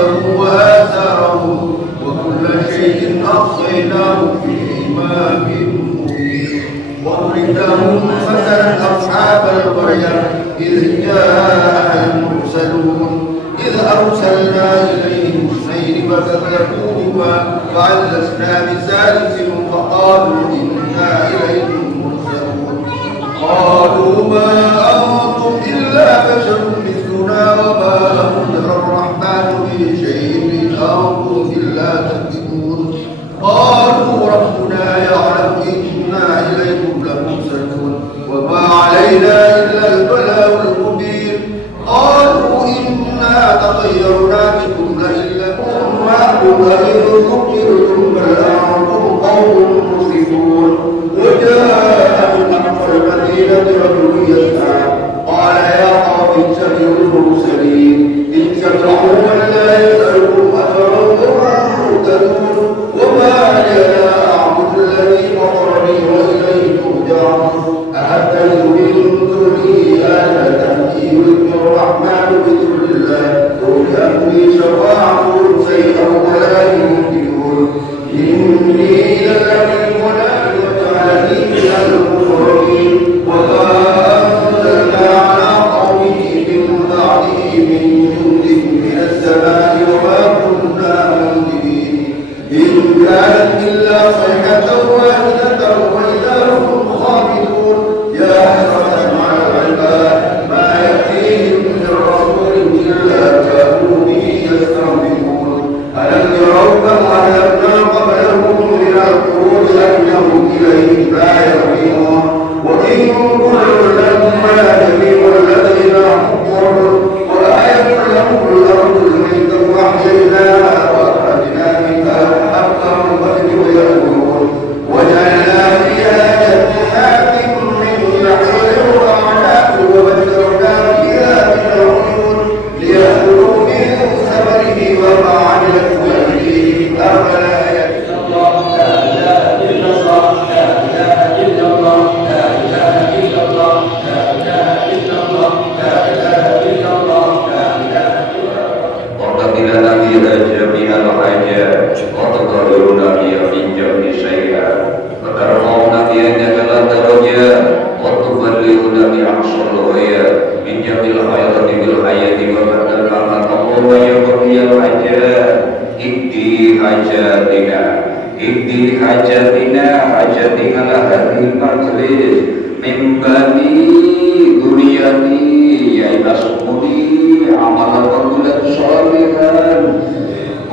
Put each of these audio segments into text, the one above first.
قدموا وآثارهم وكل شيء أحصيناه في إمام مبين. واضرب لهم مثلا أصحاب القرية إذ جاء المرسلون إذ أرسلنا إليهم اثنين فكذبوهما فعززنا بثالث فقالوا إنا إليكم مرسلون. قالوا ما أنتم إلا بشر مثلنا وما أنزل الرحمن من شيء إن أنتم إلا تكذبون. قالوا ربنا يعلم إنا إليكم لمرسلون وما علينا إلا البلاغ المبين. قالوا إنا تطيرنا بكم لئن لكم معكم لئن ذكرتم بل أنتم قوم مسرفون. وجاء من أقصى المدينة رجل يسعى قال يا قوم اتبعوا المرسلين اتبعوا من لا يسألكم أجرا وهم مهتدون. وما لي لا أعبد الذي فطرني وإليه ترجعون. أأتخذ من دونه آلهة يهلك الرحمن بذل الله قل أني شفاعتهم سيئا ولا يمكنون. إني إذا لفي ضلال وجعلني من المقربين. وما أنزلنا على قومه من بعده من جند من السماء وما كنا منزلين إن كانت إلا صيحة واحدة وإذا هم خامدون. يا حسرة على العباد ما يأتيهم من رسول إلا كانوا به يستهزئون. ألم يروا كم أهلكنا قبلهم من القرون أنهم إليه لا يرجعون. وإن كل لما جميع الذين أحضروا وآية لهم الأرض الميتة وأحييناها وأخرجنا منها حقا وبدر يأكلون. وجعلنا فيها جنات من نخيل وأعناب وفجرنا فيها من العيون ليأكلوا من ثمره وما عملته أيديهم أفلا يتقون. لا إله إلا الله لا إله إلا الله لا إله إلا الله لا إله إلا الله لا إله إلا الله لا إله إلا الله. وقتل نبينا جميع الحاجات وتقررون نبي من جميع شيئا وترفعون بأن لا درجات وتبلغون بأحسن الغايات من جميع الحياة بالحياة وبدل ما تقول يقضي الحاجات اقضي حاجاتنا اقضي حاجاتنا حاجاتنا هذه المجلس من بني ذريتي يا سمودي عمل رجلا صالحا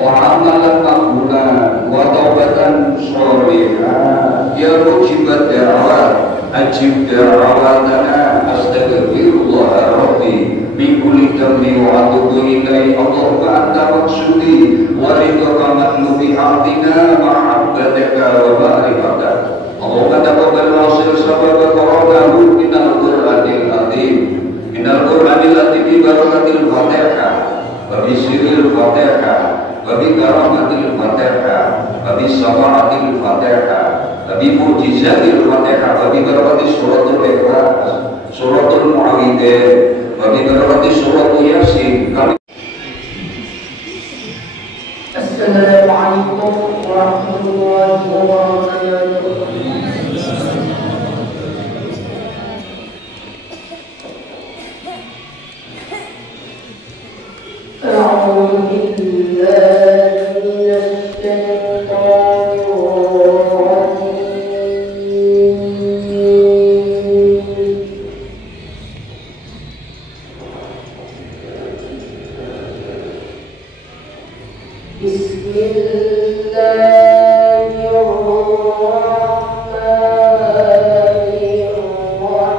وعمل مقبولا وتوبة صالحا يا مجيب الدعوات أجب دعواتنا أستغفر الله ربي من كل ذنب وأتوب إليه. اللهم أنت مقصودي ورضاك مطلوب عبدنا محبتك ومعرفتك. اللهم تقبل واصل سبب قرآنه من القرآن العظيم من القرآن العظيم ببركة الفاتحة وبسر الفاتحة وبكرامة الفاتحة وبشفاعة الفاتحة وبمعجزات الفاتحة وببركة سورة الإخلاص سورة المعوذات وببركة سورة ياسين. السلام عليكم ورحمة الله وبركاته. أعوذ بالله من الشيطان الرجيم. بسم الله الرحمن الرحيم.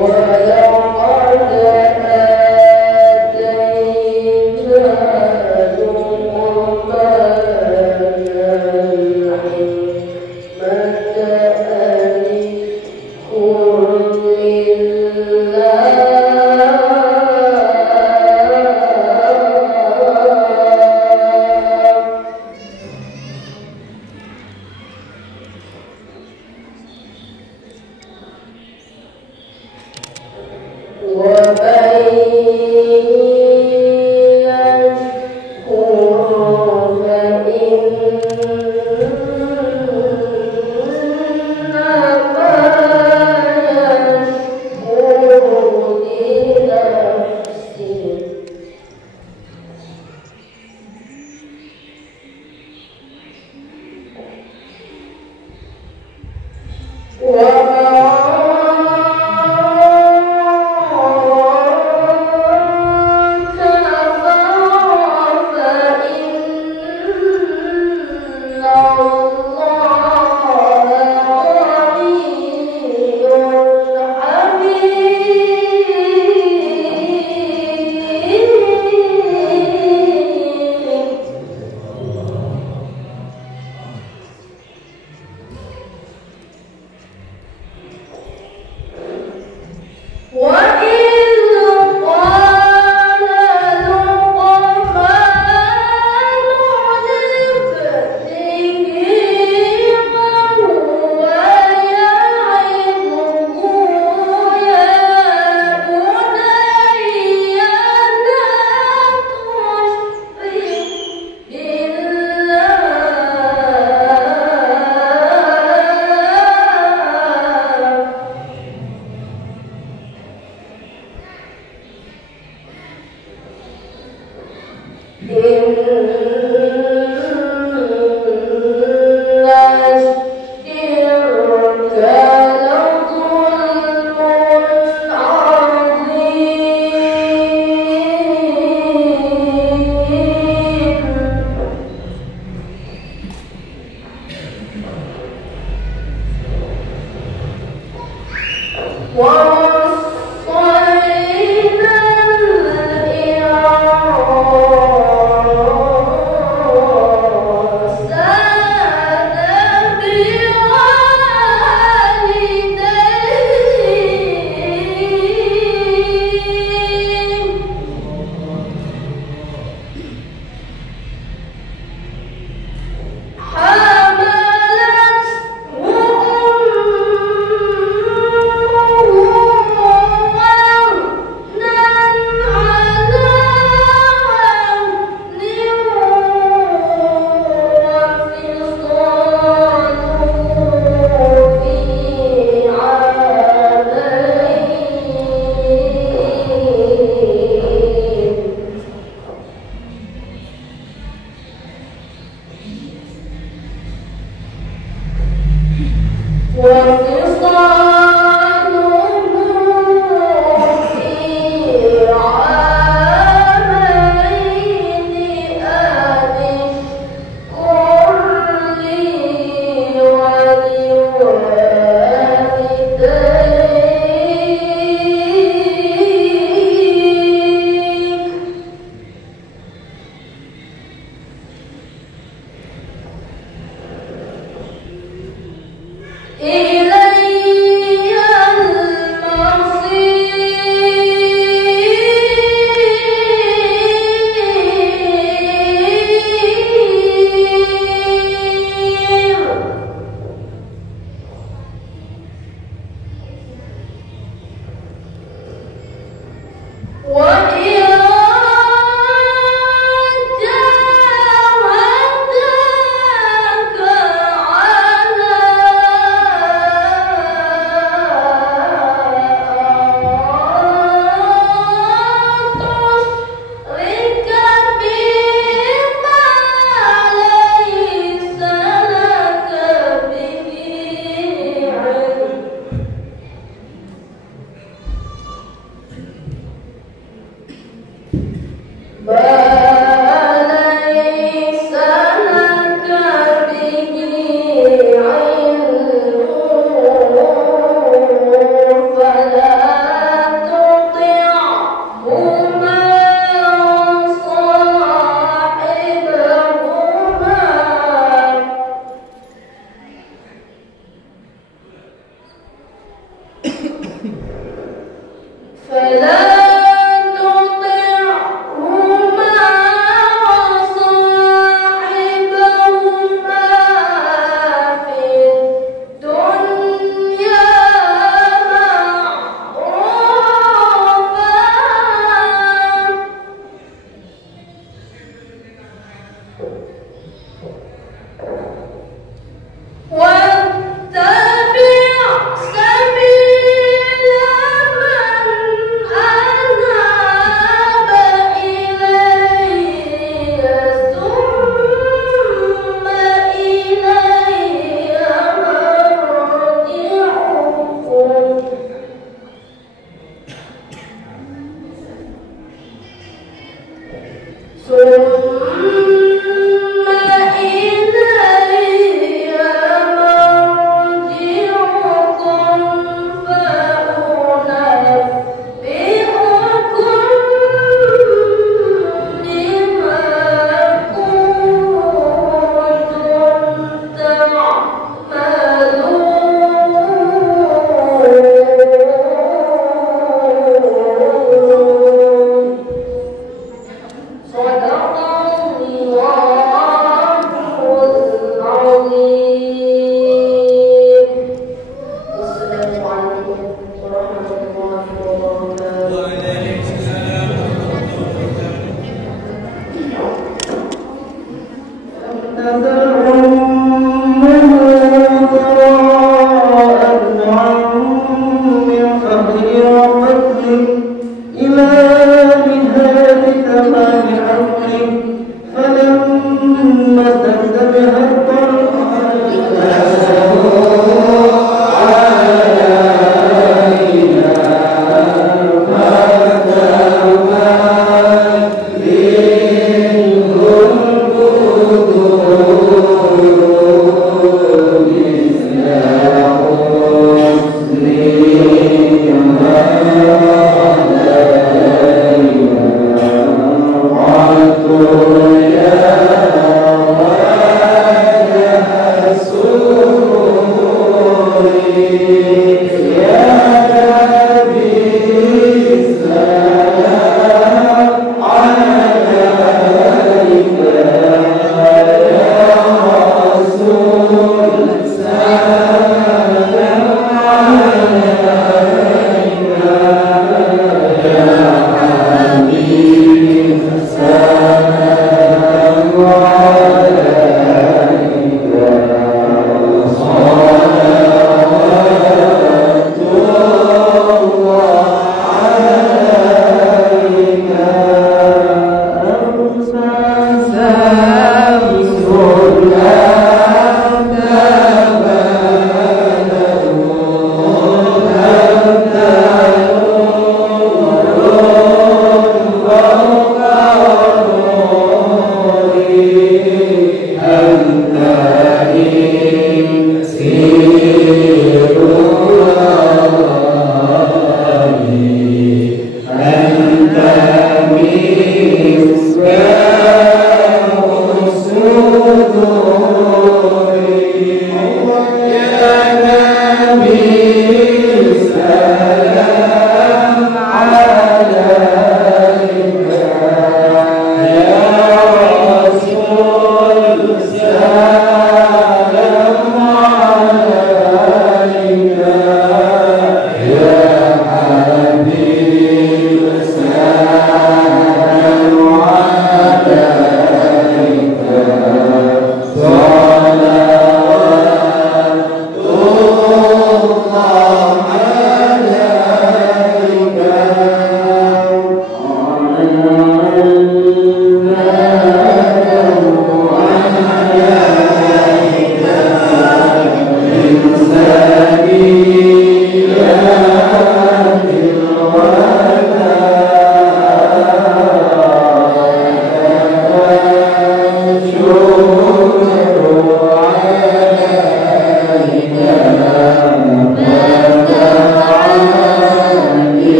ولقد آتينا لقمان الحكمة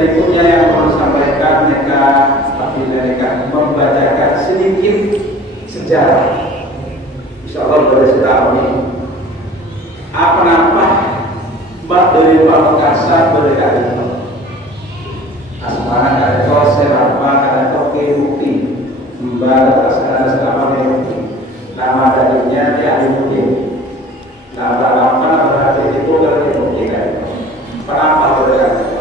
Berikutnya yang perlu disampaikan mereka sejarah. Insyaallah boleh setahun ini. Apa mbak dari Pamekasan berdekat itu. Asmara kata serapa kata Bukti, mbak asmara selama Bukti. Nama darinya dia Bukti. Nama berarti itu dari Bukti kan. Kenapa berdekat itu?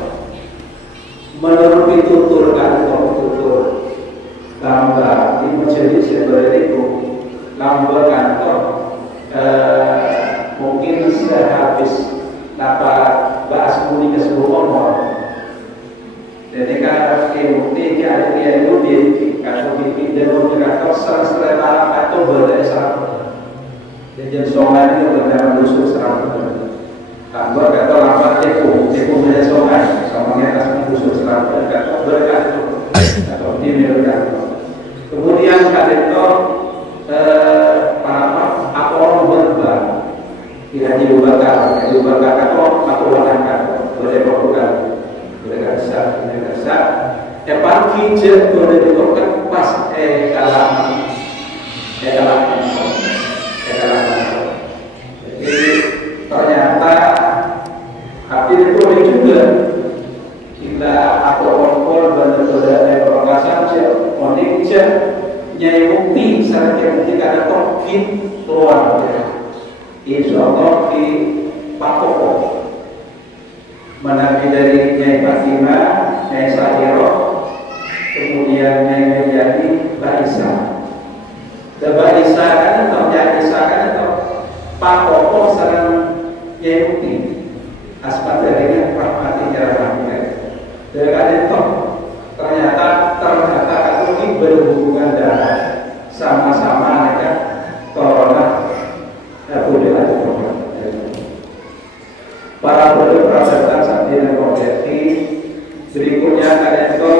Menurut tutur kan tutur. Lamba di menjadi sebenarnya itu lamba kantor mungkin sehabis apa bahas muni ke sebuah umur. Jadi kan bukti ada dia itu di kalau bikin demo kantor secara atau berdasar. Jadi soal itu dalam usul serang. Kantor kata lamba teku beda soal, soalnya atas usul serang kantor berkat atau di kantor. Kemudian kadang apa orang berbang tidak diubahkan atau lakukan boleh bukan boleh kasar pagi je boleh dilakukan pas kalah jadi ternyata hati itu boleh juga kita akor benar-benar perkasan unik je nyai bukti saat bukti kada COVID keluar insya Allah di Pakoko menabi dari Nyai Fatimah, Nyai Sahiro, kemudian Nyai Mejani, Mbak Isa. Mbak Isa kan atau Nyai Isa kan atau Pakoko sarang Nyai bukti asmat darinya rahmati rahmatnya. Dengan itu ternyata katolik berhubungan darah sama-sama mereka corona boleh ada corona. Para perabatan saat ini konversi berikutnya kalian itu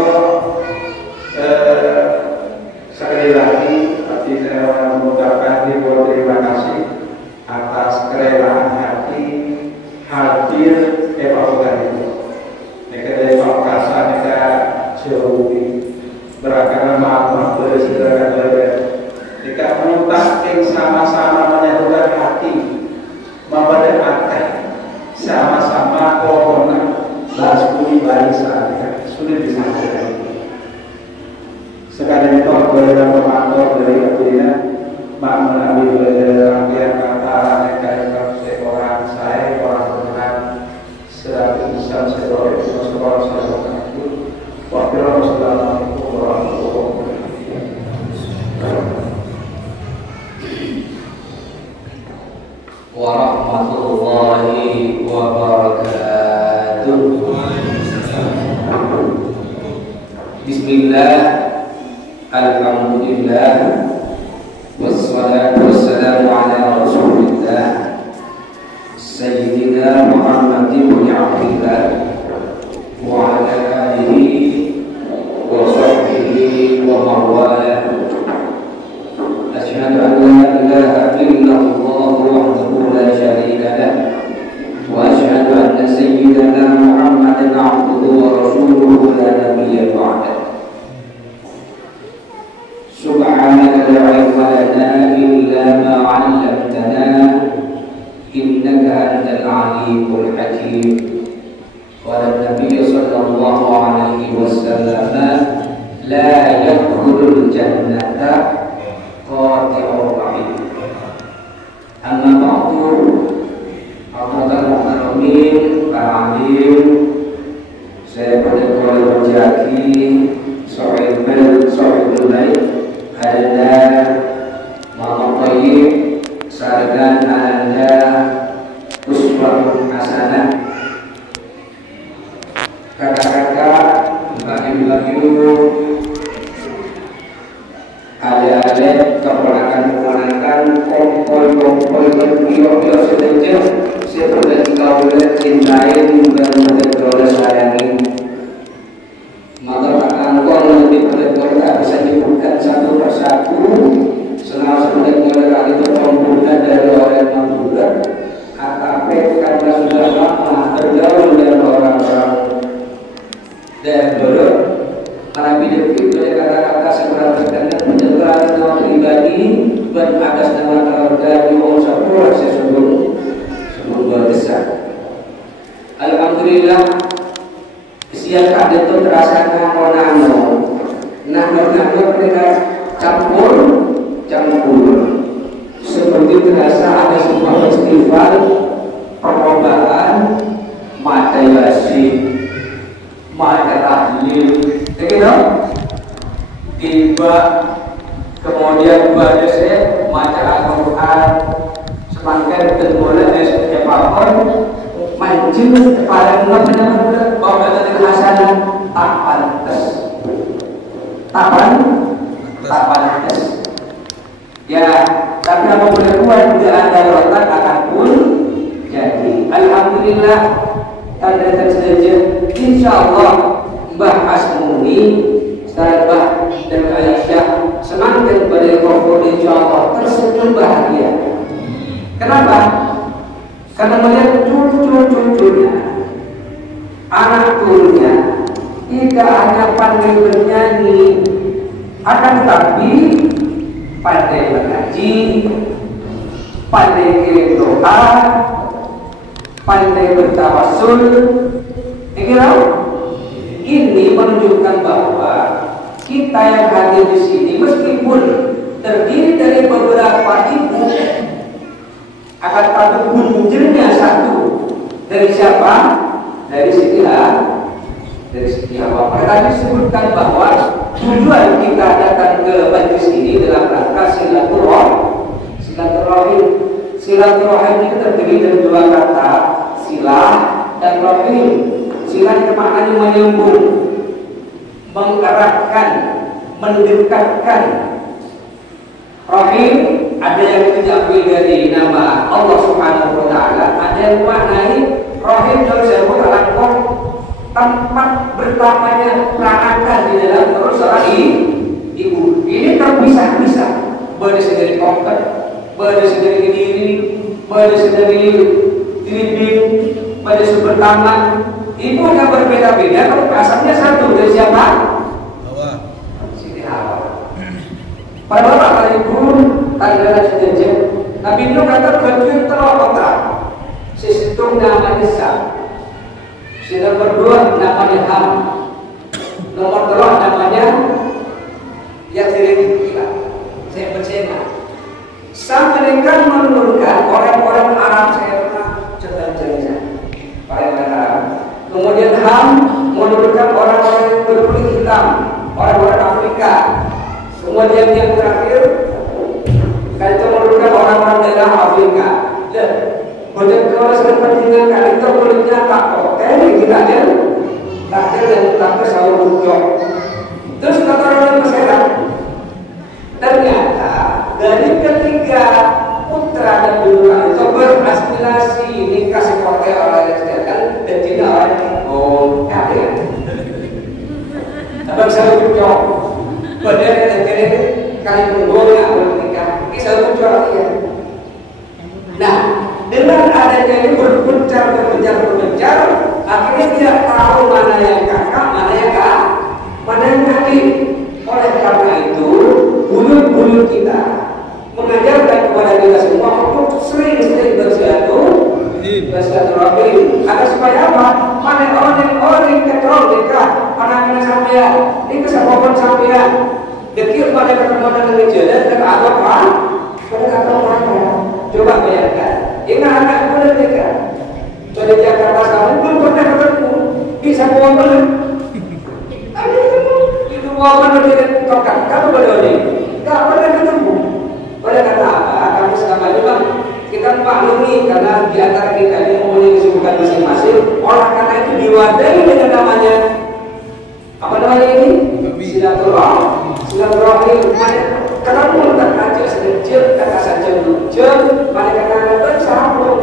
sekali lagi saya mengucapkan terima kasih atas kerelaan hati hadir bukan itu. Mereka dari Pamekasan mereka jauh berakan maaf bersederhana jika menutupkan sama-sama menyatukan hati memperdebatkan sama-sama corona bahas bumi barisan sudah bisa sekali itu berbeda pemantau dari Abdina mak mengambil rangkaian kata mereka seorang saya orang Tuhan sedang bisa seorang Wassalamualaikum warahmatullahi wabarakatuh. Bismillah, alhamdulillah, wassalatu wassalamu ala rasulillah Sayyidina Muhammad bin Abdillah wa ala alihi wa sahbihi wa mawala. Asyhadu an la ilaha illallah wahdahu la syarika lah wa asyhadu anna sayyidana Muhammadan abduhu wa rasuluhu la nabiyya ba'dah. Subhanaka la ilma lana illa ma 'allamtana innaka antal alimul hakim. Qala Nabi sallallahu alaihi wasallam la yadkhulul jannata qati'ur rahim. Amma ba'du, afdal muhtaromin al-alim, saya berdoa berjaki sahibul lail ada mama tayyib sargan anda uswatun hasanah. Kakak-kakak, bagi-bagi ada keponakan-keponakan kompol-kompol bio-bio sedaja seperti kau boleh cintain dan boleh sayangin. Maka angkol lebih berdekat bisa dibuka satu persatu. Senang sebenarnya kali itu pembuka dari orang yang membuka. AKP karena sudah lama terjauh dari orang-orang dan dulu para hidup itu kata-kata sebenarnya menjelaskan pribadi dan atas nama keluarga di Sapura sesungguh semoga besar. Alhamdulillah siang kali itu terasa nano mereka campur seperti terasa ada sebuah festival perlombaan mata yasin, mata tahlil, begitu? Tiba kemudian baca saya mata Al-Quran, semakin termula dari papon, mancing kepada benar-benar bahwa kata hasanah tak pantas, tak pantas. Ya, tapi apabila kuat tidak ada letak akan pun jadi. Alhamdulillah tanda saja. Insya Allah Mbah Asmuni, Mbah dan Aisyah semakin berkofol insya Allah tersenyum bahagia. Kenapa? Karena melihat cucu-cucunya, anak turunnya tidak hanya pandai bernyanyi, akan tetapi pandai mengaji, pandai kirim doa, pandai bertawassul. Ini menunjukkan bahwa kita yang hadir di sini meskipun terdiri dari beberapa ibu, akan tapi punjernya satu. Dari siapa? Dari segi awal. Tadi disebutkan bahwa tujuan kita datang ke majlis ini dalam rangka silaturahim. Silaturahim itu terdiri dari dua kata, silah dan rahim. Silah itu maknanya menyambung, mengeratkan, mendekatkan. Rahim ada yang kita ambil dari nama Allah Subhanahu wa Ta'ala, ada yang maknai rahim dari sebut alangkah tempat bertapanya peranakan di dalam perut seorang ibu. Ini terpisah-pisah, berdiri dari kokot, berdiri dari diri, berdiri dari dinding, berdiri bertaman. Ibu yang berbeda-beda, tapi asalnya satu. Dari siapa? Hawa. Siti Hawa. Pada orang kali pun tanda sejajar. Nabi Nuh kata berjuang terlalu sistem nama Isa. Nomor 2 namanya Ham. Nomor 3 namanya Yatsirin. Saya bersama. Sang mereka menurunkan orang-orang Arab, saya pernah cerita para Arab. Kemudian Ham menurunkan orang-orang yang berkulit hitam, orang-orang Afrika. Kemudian yang terakhir itu menurunkan orang-orang daerah Afrika. Dan kalau sepertinya kali itu kulitnya tak kotor, kita ada takdir dan takdir selalu bujok. Terus kata orang Mesir, ternyata dari ketiga putra dan putra itu beraspirasi nikah seperti orang yang sedangkan dan tidak orang yang kalian. Abang selalu bujok. Padahal negara kali menggolnya nikah, ini selalu bujok ya. Nah, dengan adanya ini berpencar, akhirnya tidak tahu mana yang kakak, mana yang adik. Oleh karena itu, buyut-buyut kita mengajarkan kepada kita semua untuk sering-sering bersilaturahim. Agar supaya apa? Mana orang yang ketrol nikah, anak-anak sampean, ini kesempatan sampean. Dekir pada pertemuan dengan jalan dan apa? Pada kata orang. Coba bayangkan, ini anak boleh nikah. Dari Jakarta kamu belum pernah ketemu, bisa bawa beli. Itu bawa beli dengan tokat, kamu boleh nggak pernah ketemu. Boleh kata apa? Kami selama ini bang, kita maklumi karena di antara kita ini mempunyai kesibukan masing-masing. Oleh karena itu diwadahi dengan namanya apa namanya ini? Silaturahim. Ketemu tak aja sedikit, kata saja lucu, pada kata bersama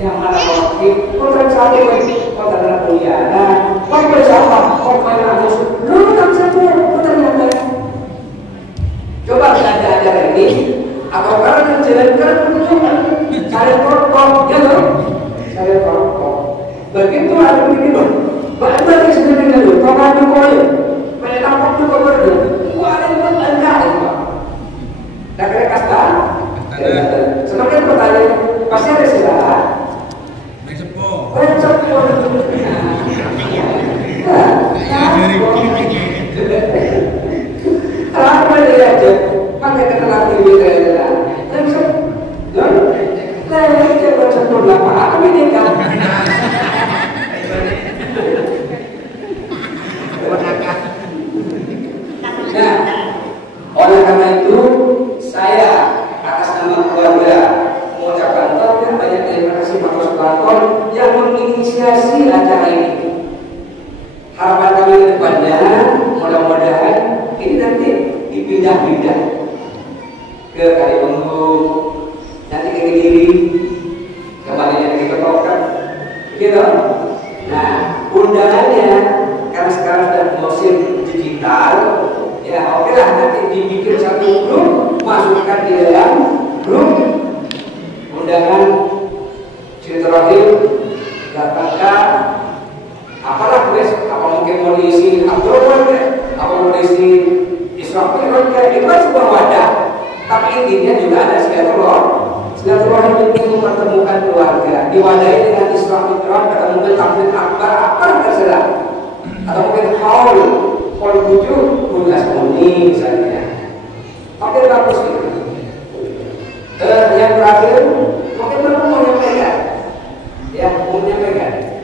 yang mana wakil, bukan satu kota dalam kuliah. Nah, kau bersama, kau mana musuh, lu tak satu, ternyata. Coba belajar ini, apa orang yang jalankan menunjukkan, saya korpok, ya loh, saya korpok. Begitu ada begitu, banyak sebenarnya dulu, kau kan koyo, banyak apa tu kau berdua, kau ada yang enggak, pindah-pindah ke Kalimantan, nanti ke Kediri, kembali ke Ketokan, gitu. Nah, undangannya karena sekarang sudah musim digital, ya oke lah nanti dibikin satu grup, masukkan di dalam grup undangan silaturahim, datangkan apalah guys, apa mungkin mau diisi Abdul apa mau diisi Israfil, itu kan sebuah wadah, tapi intinya juga ada silaturahim itu mempertemukan keluarga, diwadahi dengan Israfil, atau mungkin tampil akbar, apa terserah, atau mungkin haul 7 muni misalnya. Oke, bagus gitu. Yang terakhir mungkin belum mau menyampaikan, ya mau menyampaikan.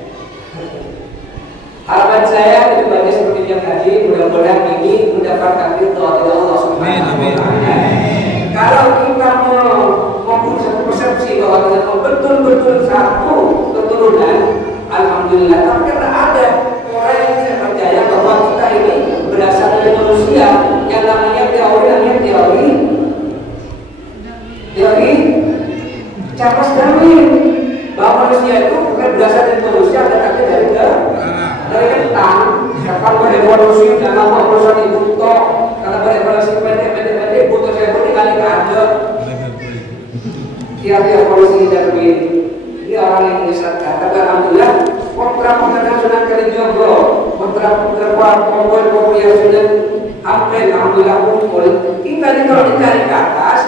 Harapan saya kedepannya seperti yang tadi, mudah-mudahan ini mendapatkan ridho dari Allah Subhanahu wa Ta'ala. Kalau kita mempunyai satu persepsi bahwa kita betul-betul satu keturunan, alhamdulillah. Tapi karena ada orang yang saya percaya bahwa kita ini berasal dari manusia yang namanya teori Charles Darwin, bahwa manusia itu bukan berasal dari manusia, tetapi dari kentang. Kapan berevolusi dan lama perusahaan itu toh, karena berevolusi pendek butuh saya pun dikali ada. Tiap-tiap evolusi Darwin ini orang yang menyesatkan. Tapi alhamdulillah, kontra-kontra Sunan Kalijogo, kontra-kontra yang sudah April, alhamdulillah kumpul. Kita ini kalau dicari ke atas,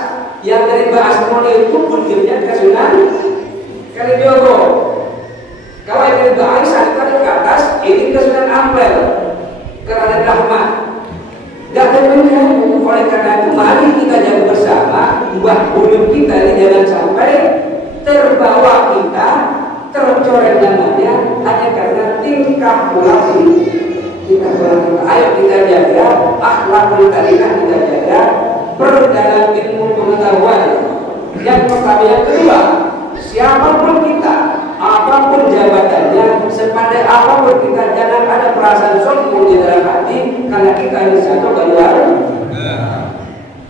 yang dari bahas Asmoni itu punjirnya ke Sunan Kalijogo. Kalau yang dari bahas Aisyah ke atas, ini ke Sunan Ampel, ke Raden Rahmat. Dan tentunya oleh karena itu mari kita jaga bersama, buat bulu kita ini jangan sampai terbawa kita, tercoreng namanya hanya karena tingkah pola kita. Ayo kita jaga akhlakul karimah, kita jaga perjalanan ilmu pengetahuan. Yang pertama, yang kedua, siapapun kita, apapun jabatannya, sepandai apapun kita, jangan ada perasaan sombong di dalam hati karena kita ini satu keluarga.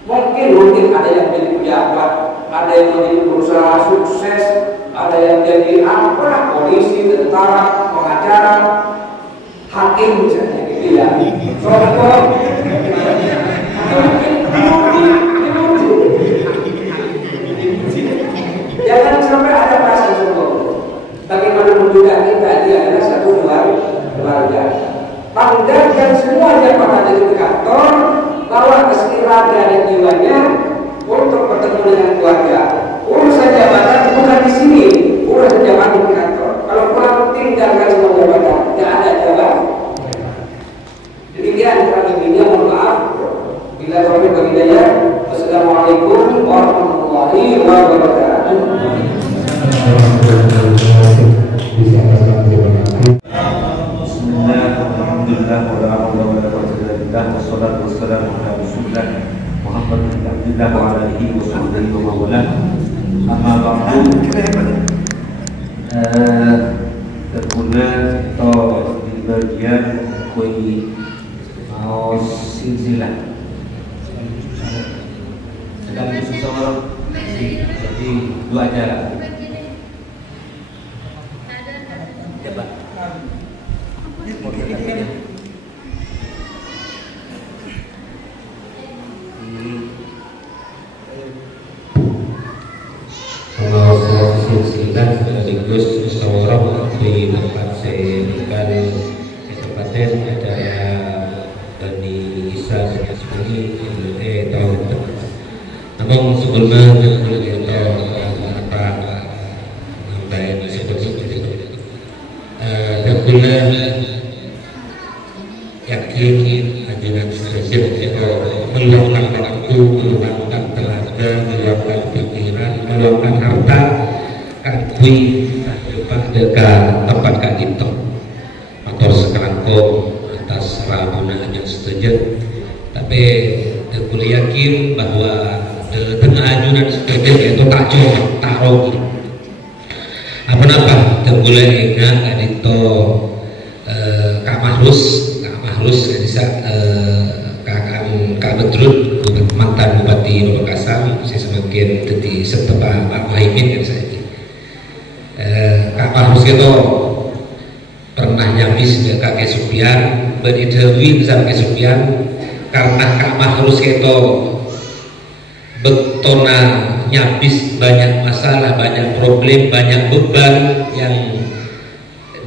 Mungkin ada yang jadi pejabat, ada yang menjadi berusaha sukses, ada yang jadi apa, polisi, tentara, pengacara, hakim misalnya gitu ya. Jangan sampai ada perasaan sombong. Bagaimanapun juga kita ini adalah satu keluarga. Panggilan semua jabatan dari kantor, bawa istirahat dan jiwanya untuk bertemu dengan keluarga. Urusan jabatan bukan di sini, urusan jabatan di kantor. Kalau kurang tinggalkan semua jabatan, tidak ada jabatan. Demikian kurang lebihnya, mohon maaf. Bila taufiq wal hidayah. Wassalamualaikum warahmatullahi wabarakatuh. Bismillah, alhamdulillah, wassalatu wassalamu ala rasulillah Muhammad bin Abdullah wa ala alihi wa sahbihi wa mawalah. Amma ba'du. Terpulang atau di bagian kui mau silsilah sedang susah jadi 2 acara. Kalau silsilah sekaligus musyawarah di tempat saya berikan kesempatan ada Bani Isa sekali tahun abang sebelumnya kita apa sampai seperti itu dan yakin ajaran sosial itu meluangkan waktu, meluangkan tenaga, meluangkan pikiran, meluangkan harta karbui depan dekat tempat kak kita motor sekerangkong atas ramuan yang setuju. Tapi aku yakin bahwa tengah ajunan setuju itu tak cuma taruh apa-apa terboleh ingat adito Kak Mahrus bisa Kak Bedrut mantan Bupati Pamekasan, saya semakin jadi setelah Pak Muhaimin kan saya ini. Kak Mahrus itu pernah nyabis ke Kak Kesupian, berinterview sama Kesupian karena Kak Mahrus itu betona nyabis banyak masalah, banyak problem, banyak beban yang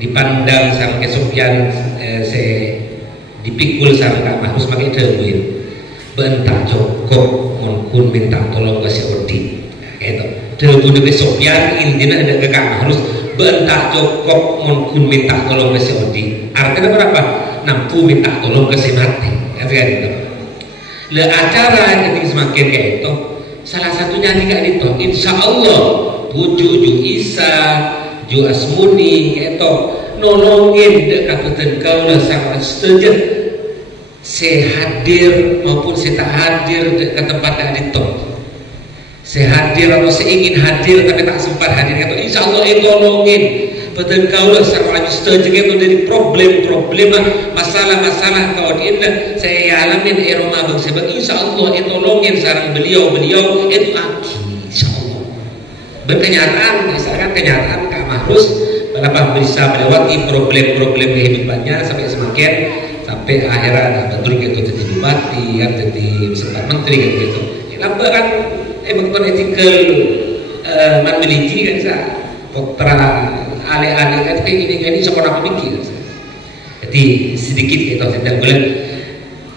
dipandang sama Kesupian saya dipikul sama Kak Mahrus pakai terwin bentak cukup mungkin minta tolong ke si Odi gitu terwin ke Sopian intinya ada ke Kak Mahrus bentak cukup mungkin minta tolong ke si Odi artinya berapa? Nampu minta tolong ke si mati gitu. Le acara jadi semakin kayak itu salah satunya juga itu insya Allah puju Ju Isa Ju Asmuni kayak itu nolongin kabupaten Kaula sama setuju saya hadir maupun saya tak hadir ke tempat yang itu saya hadir atau saya ingin hadir tapi tak sempat hadir itu insya Allah itu nolongin kabupaten Kaula sama setuju itu dari problem-problem masalah-masalah kau ini saya alamin Roma bersebut insya Allah itu nolongin sarang beliau itu aki insya Allah berkenyataan misalkan kenyataan Kak Mahrus kenapa bisa melewati problem-problem kehidupannya sampai akhirnya betul gitu jadi bupati kan jadi sempat menteri gitu kenapa kan betul etikal manmeliji kan sa putra ale-ale kan kayak ini sekolah pemikir jadi sedikit gitu sedang bulan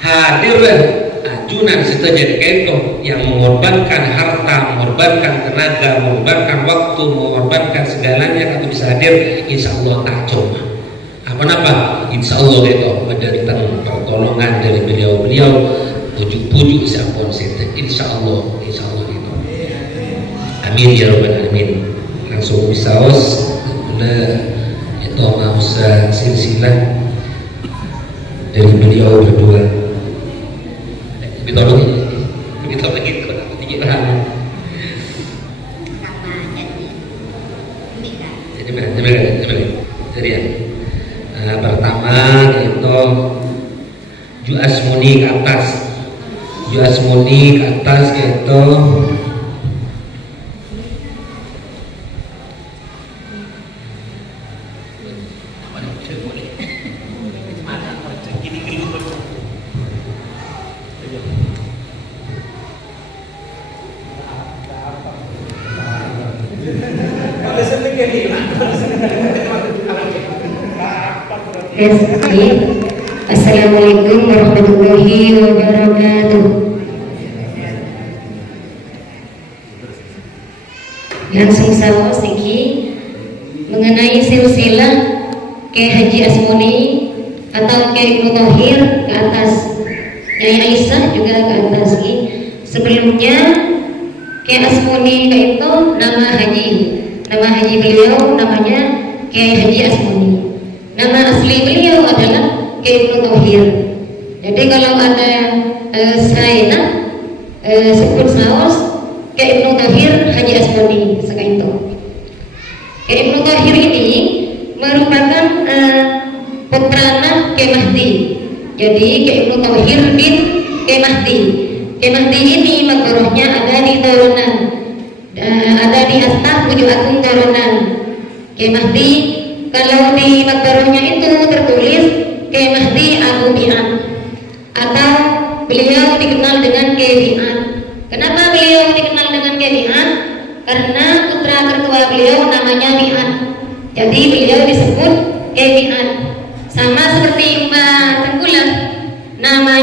hadirlah ajunan setuju itu yang mengorbankan harta, mengorbankan tenaga, mengorbankan waktu, mengorbankan segalanya atau bisa hadir, insya Allah tak cuma apa-apa, insya Allah itu dari pertolongan dari beliau-beliau pujuk-pujuk siapapun insya Allah itu amin ya rabbal alamin langsung bisa itu mau silsilah dari beliau berdua ditolong lagi kok tinggi banget. Jadi ya pertama itu Ju Asmuni ke atas itu Assalamualaikum warahmatullahi wabarakatuh. Langsung saya siki mengenai silsilah ke Haji Asmuni atau ke Ibnu Thahir ke atas, Nyai Aisyah juga ke atas. Sebelumnya ke Asmuni itu nama haji beliau namanya Kiai Haji Asmuni. Nama asli beliau adalah Kiai Ibnu Thahir. Jadi kalau ada saya sebut saus Kiai Ibnu Thahir Haji Asmuni seperti itu. Kiai Ibnu Thahir ini merupakan putrana Kiai Mahdi. Jadi Kiai Ibnu Thahir bin Kiai Mahdi. Kiai Mahdi ini makrohnya ada di Toronan, ada di Astah Puju Agung Toronan. Kiai Mahdi kalau di makrohnya itu tertulis Kiai Mahdi Abu Bi'an, atau beliau dikenal dengan Kiai Bi'an. Kenapa beliau dikenal dengan Kiai Bi'an? Karena putra tertua beliau namanya Bi'an, jadi beliau disebut Kiai Bi'an. Sama seperti Mbak Tengkulak, nama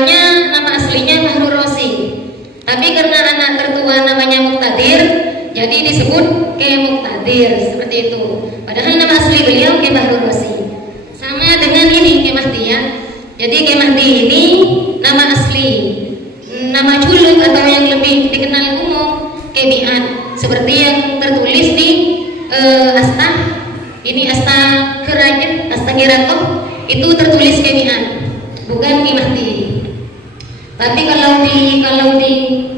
aslinya Mahrur Rosi, tapi karena anak tertua namanya Muqtadir, jadi disebut Kiai Muqtadir, seperti itu. Padahal nama asli beliau Kiai Mahrur Rosi. Sama dengan ini Kiai Mahdi ya. Jadi Kiai Mahdi ini nama asli, nama juluk atau yang lebih dikenal umum Kiai Bi'an, seperti yang tertulis di Astah. Ini Astah Kerajaan, Astah Kiratoh, itu tertulis Kiai Bi'an, bukan Kiai Mahdi. Tapi kalau di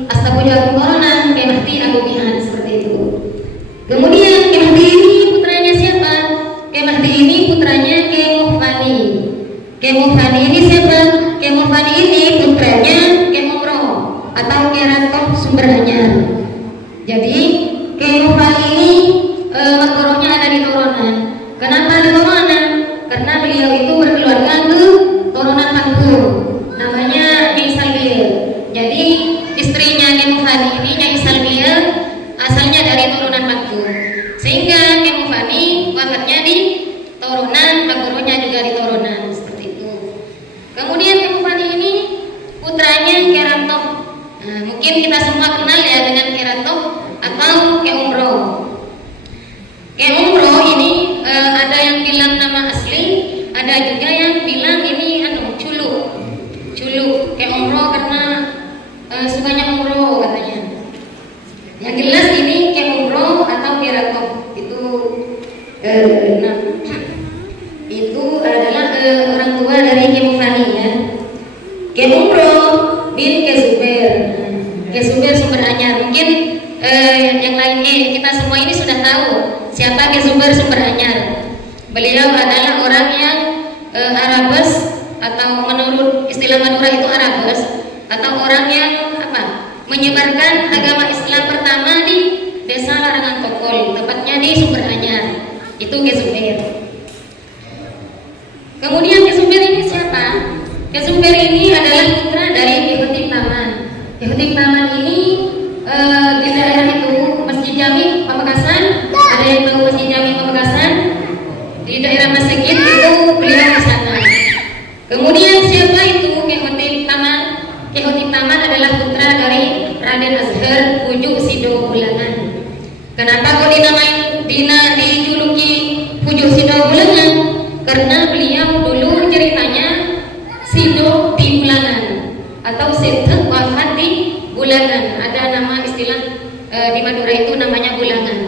Astah Puju Agung Toronan, Kiai Mahdi Abu Bi'an, seperti itu. Kemudian Kiai Mahdi ini putranya siapa? Kiai Mahdi ini putranya Kiai Muhfani. Kiai Muhfani ini siapa? Kiai Muhfani ini putranya Kiai Mumro atau Kiai Ranto anyar. Jadi Mufani ini makrohnya ada di Toronan. Kenapa di Toronan? Karena beliau itu berkeluarga ke Toronan Panggung, namanya Nyai Salbia. Jadi istrinya Mufani ini Nyai Salbia asalnya dari Toronan Panggung, sehingga Mufani wafatnya di Toronan, makrohnya juga di Toronan, seperti itu. Kemudian Mufani ini putranya Kerantok. Nah, mungkin kita semua kenal ya dengan Kerantok atau Ke Umro. Ke Umro ini ada yang bilang nama asli, ada juga yang bilang ini Culu Ke Umro karena sukanya umroh katanya. Yang jelas ini Ke Umro atau Kerantok itu itu adalah orang tua dari Ke Mufani ya. Ke Umro bin Ke Zubair. Ke Zubair Sumber Anyar. Mungkin yang lainnya kita semua ini sudah tahu siapa Ke Zubair Sumber Anyar. Beliau adalah orang yang Arabes, atau menurut istilah Madura itu Arabes, atau orang yang menyebarkan agama Islam pertama di desa Larangan Tokol, tepatnya di Sumber Anyar. Itu Ke Zubair. Kemudian Ke Zubair ini siapa? Ke Zubair ini adalah putra dari Ki Khotib Taman. Ki Khotib Taman ini di daerah itu Masjid Jami Pamekasan. Ada yang tahu Masjid Jami Pamekasan? Di daerah Masjid itu beliau di sana. Kemudian siapa itu Ki Khotib Taman? Ki Khotib Taman adalah putra dari Raden Azhar Pujuk Sido Bulangan. Kenapa kok dijuluki Pujuk Sido Bulangan? Karena beliau dulu ceritanya Sido di Bulangan atau Sedek wafat di Bulangan. Ada nama istilah di Madura itu namanya Bulangan.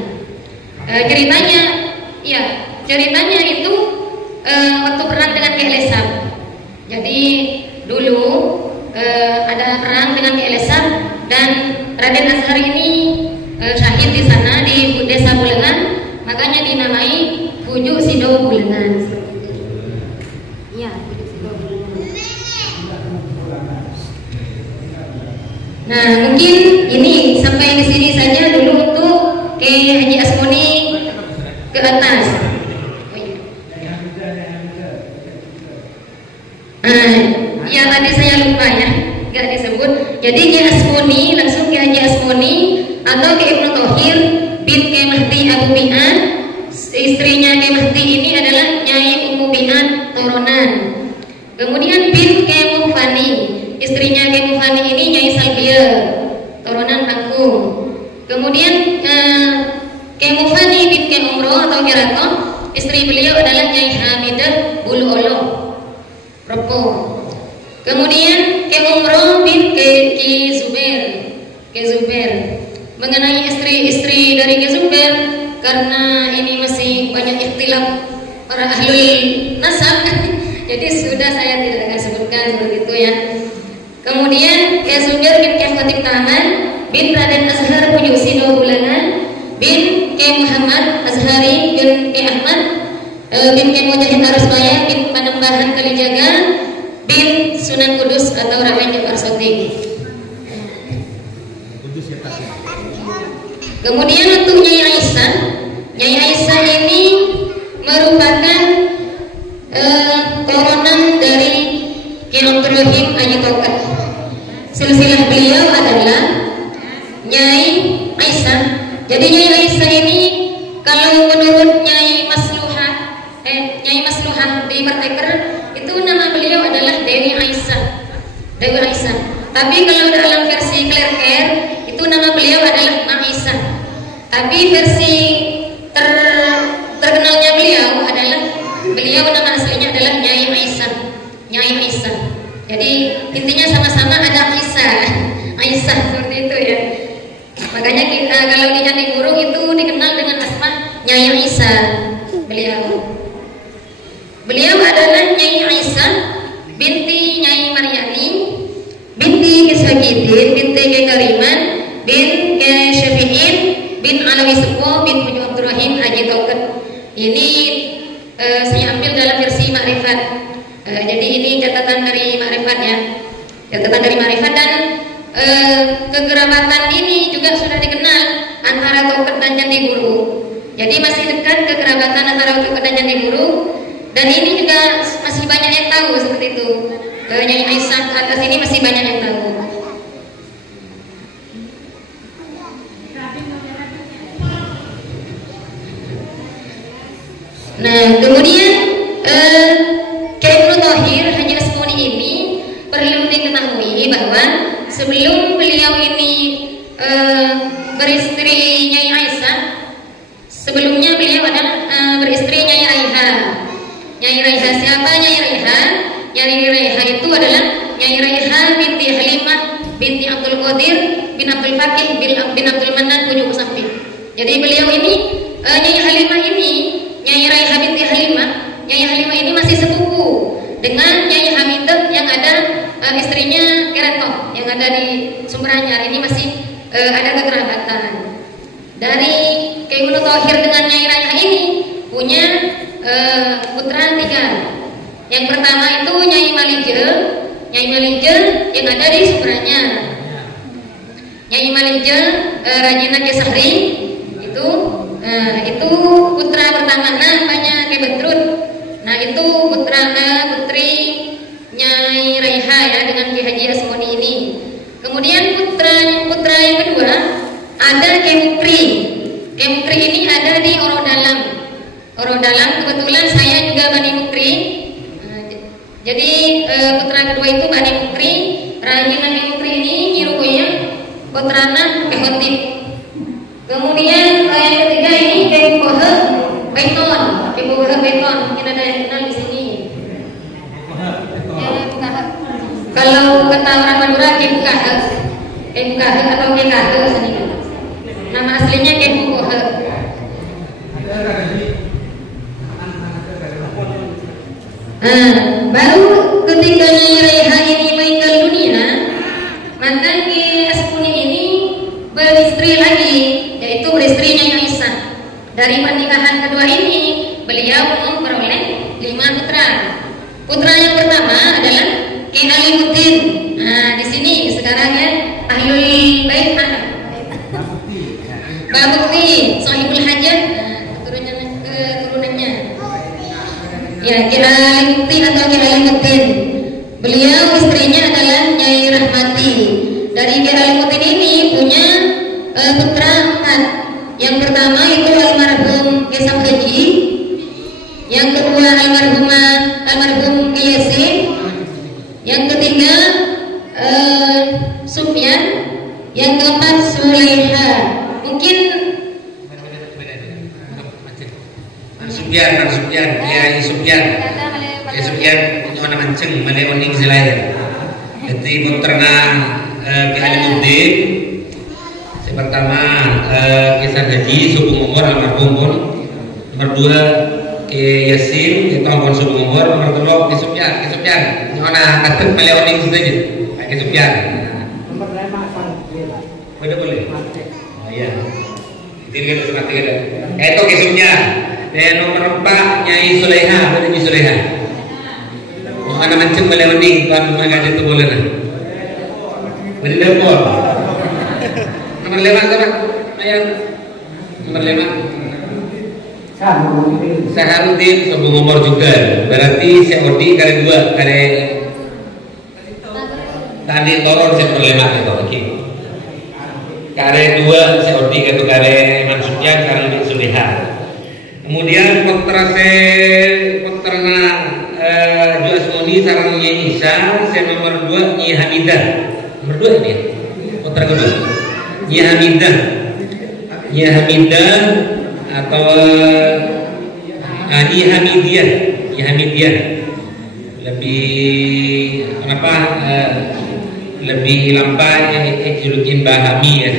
Ceritanya itu waktu perang dengan Ki Lesam. Jadi dulu ada perang dengan Ki Lesam dan Raden Azhar ini syahid di sana di desa Bulangan, makanya dinamai Pujuk Sido Bulangan. Ya, Pujuk Sido Bulangan. Nah, mungkin ini sampai di sini saja dulu untuk ke Haji Asmoni ke atas. Ya tadi saya lupa ya, nggak disebut. Jadi Ki Asmoni langsung ke Haji Asmoni atau ke Ibnu Thohir bin Ke Mahdi Abu Bi'an. Istrinya Ke Mahdi ini adalah Nyai Ummu Bi'an Toronan. Kemudian bin Ke Mufani, istrinya Ke Mufani ini Nyai Salbia Toronan Panggung. Kemudian Ke Mufani bin Ke Umro atau Keraton, istri beliau adalah Nyai Hamidah Bulu Olo Ropo. Kemudian Ke Umro bin Ki Zubair. Mengenai istri-istri dari Ki Zubair, karena ini masih banyak ikhtilaf para ahlul nasab, jadi sudah saya tidak akan sebutkan seperti itu ya. Kemudian Ke Zubair bin Ke Khotib Taman bin Raden Azhar Pujuk Sido Bulangan bin Ke Muhammad Azhari bin Ke Ahmad bin Ke Mujahid Arusmaya bin Panembahan Kalijaga bin Sunan Kudus atau Raden Jafar Sotik. Kemudian untuk Nyai Aisyah ini merupakan turunan dari Ki Ibrahim Aji Tokat. Silsilah beliau adalah Nyai Aisyah. Jadi Nyai Aisyah ini kalau menurut Nyai Masluhah di Marteker itu nama beliau adalah Dewi Aisyah. Tapi kalau dalam versi Klerker itu nama beliau adalah Aisyah. Tapi versi terkenalnya beliau adalah nama aslinya adalah Nyai Aisyah. Jadi intinya sama-sama ada Aisyah seperti itu ya. Makanya kalau di Candi Burung itu dikenal dengan asma Nyai Aisyah. Beliau adalah Nyai Aisyah binti Nyai Maryani binti Ki Sagidin binti Ki Kariman bin Ki Syafi'in bin Alawi Sepo bin Pujuk Abdurrahim Haji Toket. Ini saya ambil dalam versi Makrifat. Jadi ini catatan dari Makrifat ya. Catatan dari Makrifat, dan kekerabatan ini juga sudah dikenal antara Tauqet dan Candi Buru. Jadi masih dekat kekerabatan antara Tauqet dan Candi Buru, dan ini juga masih banyak yang tahu seperti itu. Nyai Aisyah atas ini masih banyak yang tahu. Nah, kemudian Kiai Ibnu Thohir Haji Asmuni ini perlu diketahui bahwa sebelum beliau ini beristri Nyai Aisyah, sebelumnya beliau adalah beristri Nyai Raiha. Nyai Raiha siapa Nyai Raiha? Nyai Raiha itu adalah Nyai Raiha binti Halimah binti Abdul Qadir bin Abdul Fakih bin Abdul Manan Pujuk Samping. Jadi beliau ini Nyai Halimah ini, Nyai Raiha binti Halimah, Nyai Halimah ini masih sepupu dengan Nyai Hamidah yang ada istrinya Kereto yang ada di Sumberanyar. Ini masih ada kekerabatan. Dari Kiai Ibnu Thohir dengan Nyai Raiha ini punya putra 3. Yang pertama itu Nyai Malije yang ada di Sumberanyar. Nyai Malije Rajina Kesahri itu putra pertama namanya Ki Bedrun. Nah, itu putri Nyai Raiha ya dengan Ki Haji Asmuni ini. Kemudian putra yang kedua ada Ki Mukri. Ki Mukri ini ada di Orodalam. Kebetulan saya juga Bani Mukri. Jadi putra kedua itu Bani Mukri. Rajina Ki Mukri ini nyirukunya putrana Ki Khotib. Kemudian yang ketiga ini Ki Bohe Baiton. Mungkin ada yang kenal di sini. Kalau kata orang Madura Ki Bukahe atau Ki Kahe sini. Nama aslinya Ki Bohe. Baru ketika Nyai Raiha ini meninggal dunia, maka Ki Asmuni ini beristri lagi, yaitu beristri Nyai Aisyah. Dari pernikahan kedua ini beliau memperoleh 5 putra. Putra yang pertama adalah Ki Alimuddin. Nah, di sini sekarang ya Ahlul Bait Babukti Sahibul Hajat, keturunannya. Ya, Ki Alimuddin atau Ki Alimuddin. Beliau istrinya adalah Nyai Rahmati. Dari Ki Alimuddin ini punya putra 4. Yang pertama itu almarhum Ki Samhaji, yang kedua almarhum Ki Yasin, yang ketiga Sufyan, yang keempat Sulaiha. Mungkin Sufyan itu mana mancing maleoning Zulair. Jadi putrana Ki Alimuddin. Yang pertama Kisah Haji Subung Umur almarhum pun. Nomor 2 Ki Yasin itu ampun Subung Umur. Nomor 3 Ki Sufyan. Mana katet maleoning saja Ki Sufyan. Boleh. Iya. Itu sudah 3. Itu Ki Sufyan. Dan nomor 4 Nyai Sulaiha. Nyai Sulaiha. Mana mancing maleoning kan mengaji itu boleh nah. Boleh lepor. Nomor 5 sama ayat nomor 5 Saharuddin Subung Umur juga. Berarti Saudi kali 2 kali tadi Toron nomor 5 itu oke. Kali 2 Saudi itu kali Iman Sufyan kali Sulaiha. Kemudian putrana Asmuni sareng Nyai Isa, nomor 2 Nyai Hamidah. Nomor 2 ini putra kedua. Nyai Hamidah atau Nyai Hamidiyah lebih lampai julukin Bahami ya.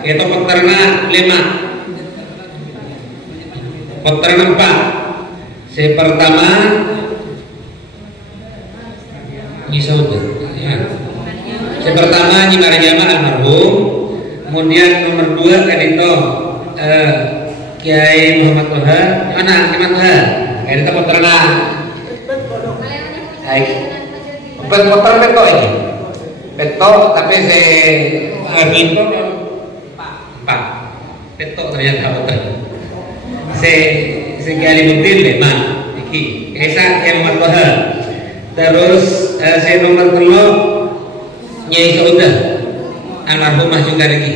Itu putrana 5. Putrana 4. Yang pertama Nyi Saudah ya. Yang pertama Nyi Mariama almarhum. Kemudian nomor 2 kan itu Kiai Muhammad Toha. Mana Muhammad Toha? Ini itu putrana. Baik. Putra beto ini. petok tapi saya pintu pak petok ternyata betul saya Alimuddin lima iki Esa yang nomor 2 terus saya nomor 3 Nyai Saudah almarhumah juga lagi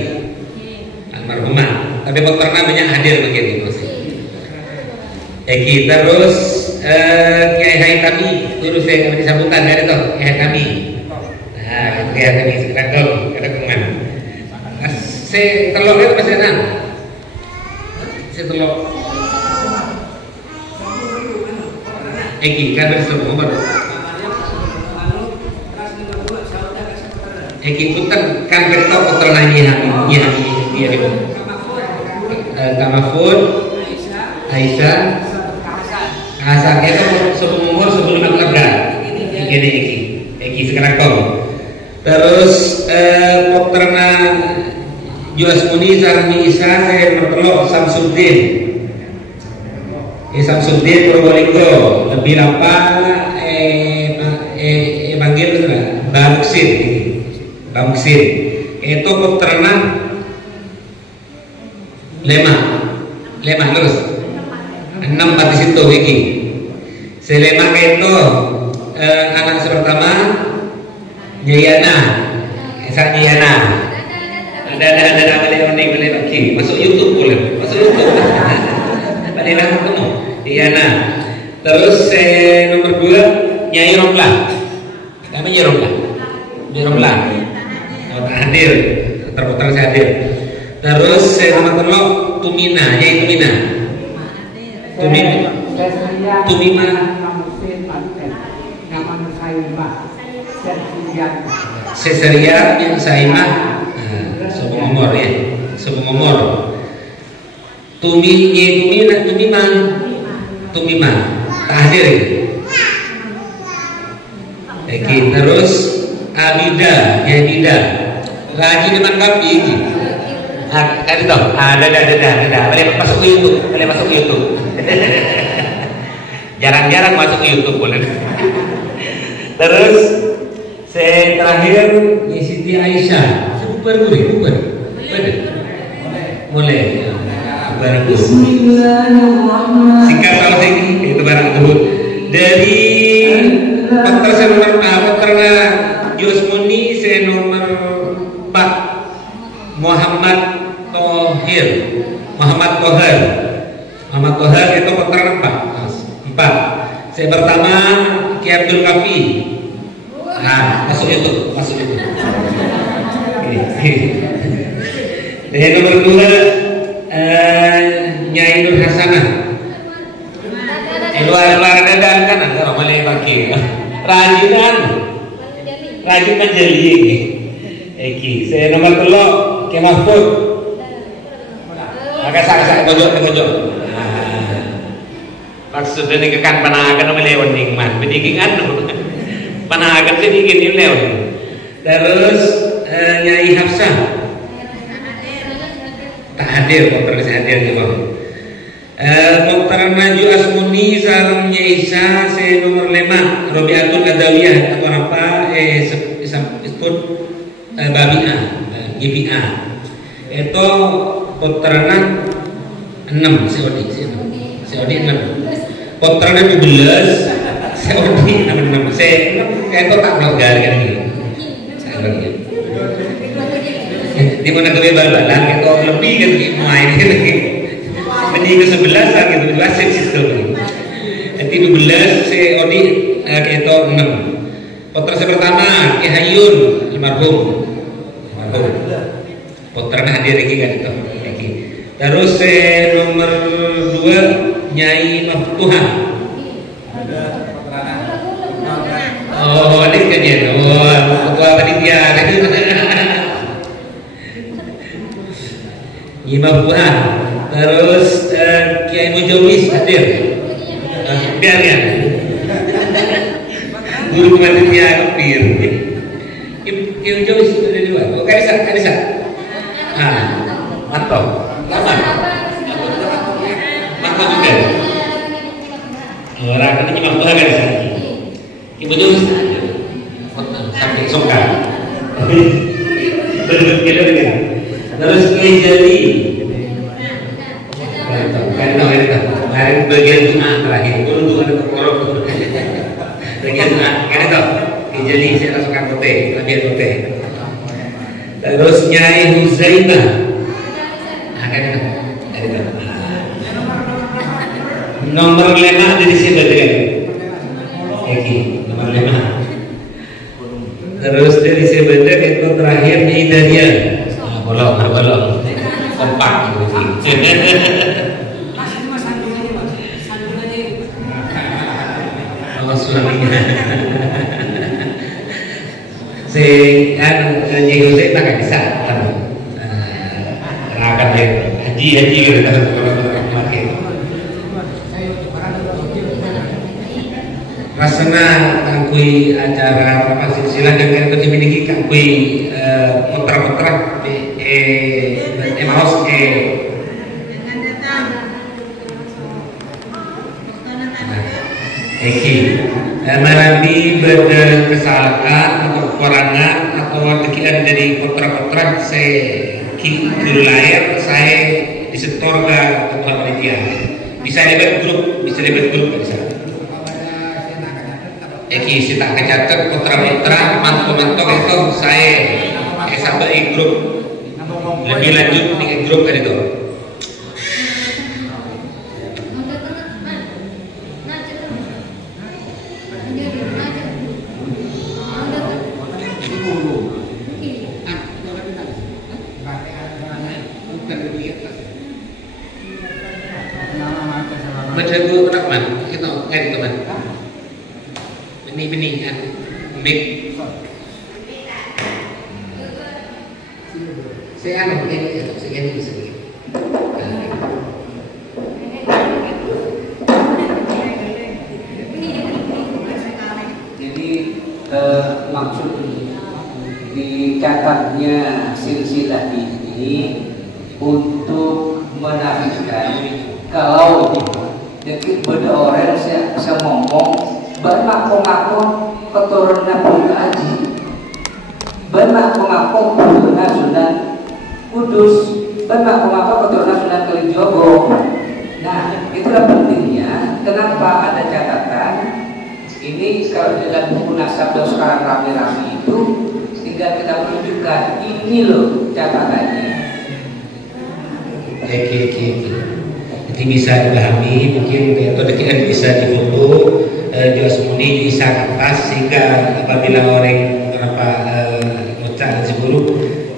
almarhumah tapi dokter namanya hadir begitu Eki terus Kiai Haitami terus saya kami sambutan dari itu Kiai kami Kiai kami sekarang kau ada kemana saya telok itu masih enam saya telok Eki kan bersama nomor Eki putar kan betul putar lagi dia itu Kamafun Aisyah Hasan itu sebelum umur sebelum keluarga ini Eki sekarang kau terus putarna Juasmuni Sarmi Isa saya nomor 3 Samsuddin Samsuddin Purwolinggo lebih apa panggil Bangsin itu putrana lema terus 6 di situ iki selema itu anak pertama Jayana ada boleh lagi masuk YouTube boleh balik ketemu Jayana terus nomor 2 Nyai Romla namanya Romla hadir terputar saya hadir terus nomor 3 Tumina Nyai Tumima Seseria yang Saimah sebelum umur Tumima tak hadir Eki terus Abida Raji depan kami ini ada boleh masuk ke YouTube jarang-jarang masuk ke YouTube boleh terus saya terakhir Siti Aisyah super boleh singkat salah ini itu barang dulu dari Peter saya nomor Peterna Yusmuni saya nomor 4 Muhammad Tohir itu Peterna 4 saya pertama Ki Abdul Kafi masuk itu dan nomor 2 Nyai Nur Hasanah luar dadan kan antara malai pakai rajin menjeli Eki saya nomor 3 Ki Mahfud agak sak kojok maksudnya ini kekan panahakan melewan nikmat bedikingan panahakan sedikit ini lewat terus Nyai Hafsah tak hadir dokter saya hadir juga dokter Naju Asmuni sarang Nyai Isa saya nomor 5 Robiatul Adawiyah atau apa sebut Babi'ah GBA itu dokternya 6 COD 6 Potternya 12 COD 6 saya itu tak melanggar kan ini di mana kebebalan itu lebih kan main ini ke 11 lah gitu wasit sistem jadi 12 COD itu 6 Potter saya pertama Ki Hayun almarhum Potternya hadir lagi kan itu terus nomor 2 Nyai Maftuha ini kan ya ketua panitia Nyai Maftuha terus Kiai Mujawis hadir biarnya guru panitia kepir Kiai Mujawis ada di luar Kadisa mantap lama mantap juga orang ini Maftuha kan di sana Ibu Jus sampai songkar Terus ngejali kemarin bagian tengah terakhir untuk ada kekorok bagian tengah kan itu ngejali saya masukkan kote bagian kote. Terus Nyai Huzaimah akan nomor 5 dari sini Eki nomor 5. Terus dari sebentar itu terakhir di Daniel. Bolong kompak gitu. Oh suaminya. Haji Hussein tak bisa. Akan dia haji gitu kan. Rasanya kangkui acara apa silsilah yang kita dimiliki kangkui muter-muter maus Eki Marabi pada kesalahan atau kekurangan atau tekian dari putra-putra saya dulu lahir saya disetor ke ketua panitia bisa lewat grup bisa. Eki si tak kecatat putra-putra mantu-mantu itu saya sampai grup lebih lanjut di grup kan itu. Baca dulu kenapa? Kita nggak teman. Benih kan, mik. Saya anu ini itu segini bisa. Jadi maksud dicatatnya silsilah ini untuk menafikan kalau jadi beda orang saya ngomong bermaku-maku keturunan Bunda Haji, bermaku-maku keturunan Sunan Kudus, bermaku-maku keturunan Sunan Kalijogo. Nah, itulah pentingnya kenapa ada catatan ini. Kalau dalam buku nasab yang sekarang rame-rame itu tinggal kita menunjukkan ini loh catatannya. Jadi bisa dipahami mungkin atau dekian bisa difoto juga semuni bisa kertas sehingga apabila orang ngucap sebelum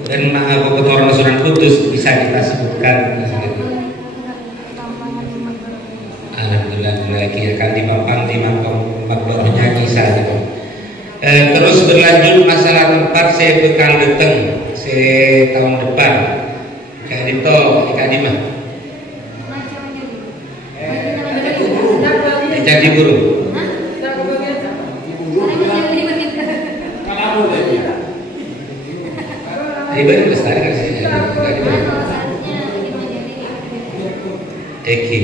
dan keturunan Sunan Kudus bisa kita sebutkan. Alhamdulillah lagi akan dipampang di makhluknya kisah. Terus berlanjut masalah tempat saya bekal datang saya tahun depan kayak itu Kak Dimah jadi guru. Ibadah besar kan sih. Eki.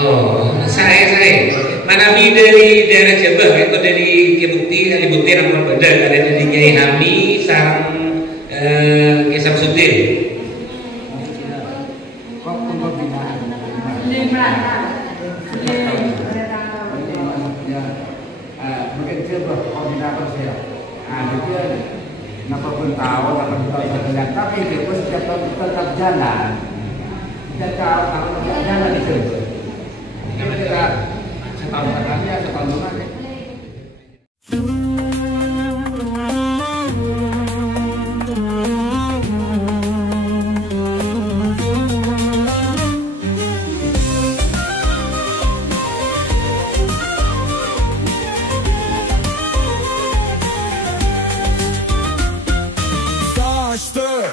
Oh, saya. Mana dari daerah Jabah itu dari Bukti nama Badar ada dari Kiai Hami sarang Kiai Samsudin. Mungkin dia berkoordinator saya. Dia kenapa pun tahu tapi dia pun tetap jalan. Dan kalau tidak jalan itu, kita setahun lagi atau setahun lagi.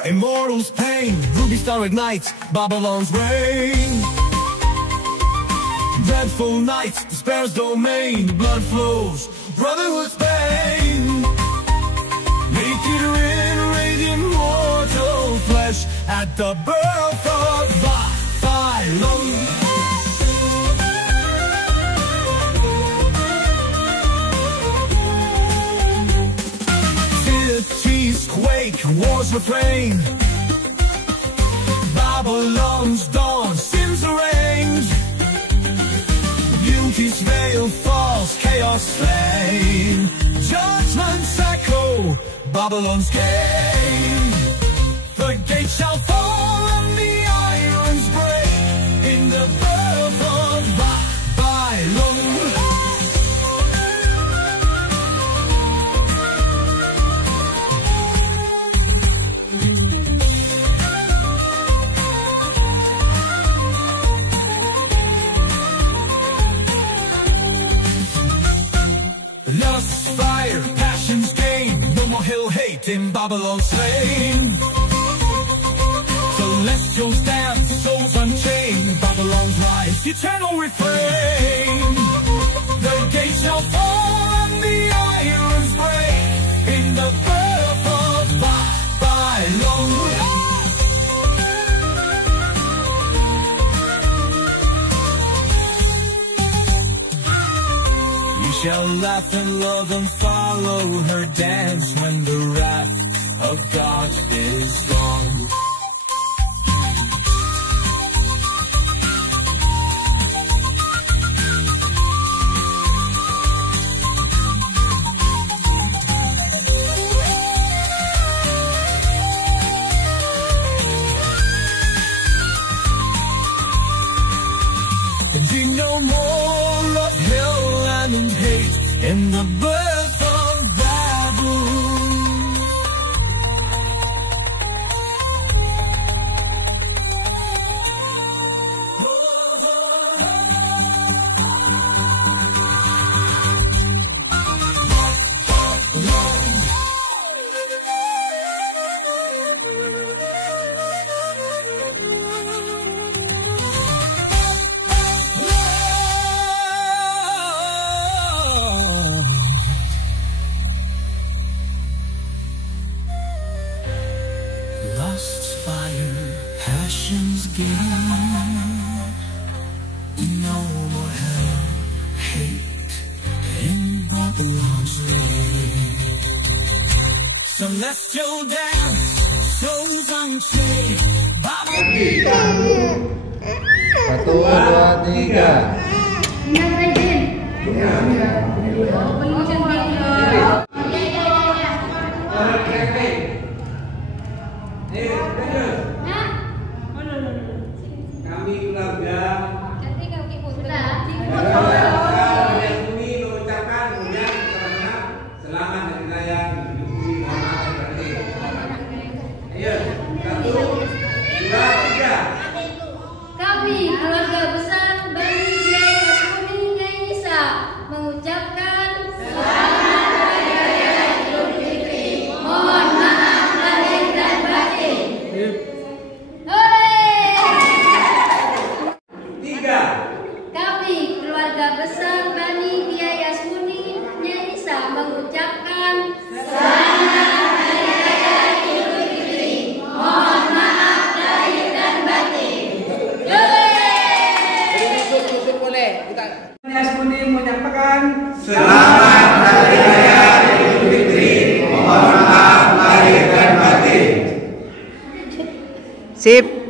Immortal's pain, ruby star ignites Babylon's reign. Dreadful nights, despair's domain, blood flows, brotherhood's pain. Naked in radiant mortal flesh at the birth of Babylon. refrain. Babylon's dawn, sins arranged. Beauty's veil falls, chaos slain. Judgment's echo, Babylon's gain. The gates shall fall and the irons break in the birth of Babylon. Lust, fire, passion's gain. No more hell hate in Babylon's slain. Celestials dance, souls unchained. Babylon's rise, eternal refrain. The gates shall fall and the irons break in the birth of Babylon. Shall laugh and love and follow her dance when the wrath of God is gone. And be no more of hell and hate in the birth of Babylon. Lust's fire, passion's gain. No more hell, hate in Babylon's reign. Celestial dance, souls unchained. Babylon. 1, 2, 3. Kami keluarga mengucapkan selamat hari raya Idul Fitri. Ayo, 1, 2, 3. Kami keluarga besar Bani Kiai Hasbuni Nyai Nisa mengucapkan selamat hari raya Idul Fitri. Mohon maaf lahir dan batin. Kami keluarga besar Bani Kiai Hasbuni Nyai Nisa mengucapkan selamat hari raya Idul Fitri. Mohon maaf lahir dan batin. Tutup boleh. Kita Hasbuni menyampaikan Selamat Hari Raya Idul Fitri. Mohon maaf lahir dan batin. Sip.